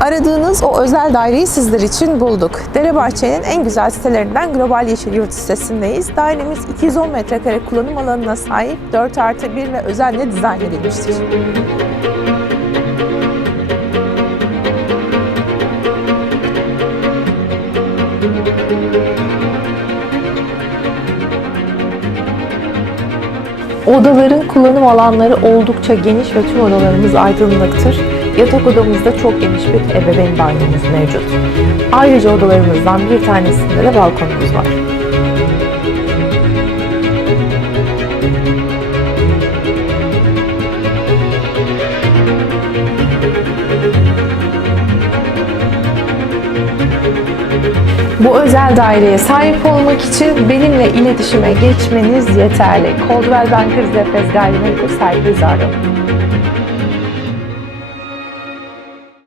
Aradığınız o özel daireyi sizler için bulduk. Derebahçe'nin en güzel sitelerinden Global Yeşil Yurt sitesindeyiz. Dairemiz 210 metrekare kullanım alanına sahip 4 artı 1 ve özenle dizayn edilmiştir. Odaların kullanım alanları oldukça geniş ve tüm odalarımız aydınlıktır. Yatak odamızda çok geniş bir ebeveyn banyomuz mevcut. Ayrıca odalarımızdan bir tanesinde de balkonumuz var. Bu özel daireye sahip olmak için benimle iletişime geçmeniz yeterli. Coldwell Banker Zefes Gayrimenkul Sahibi Zarım.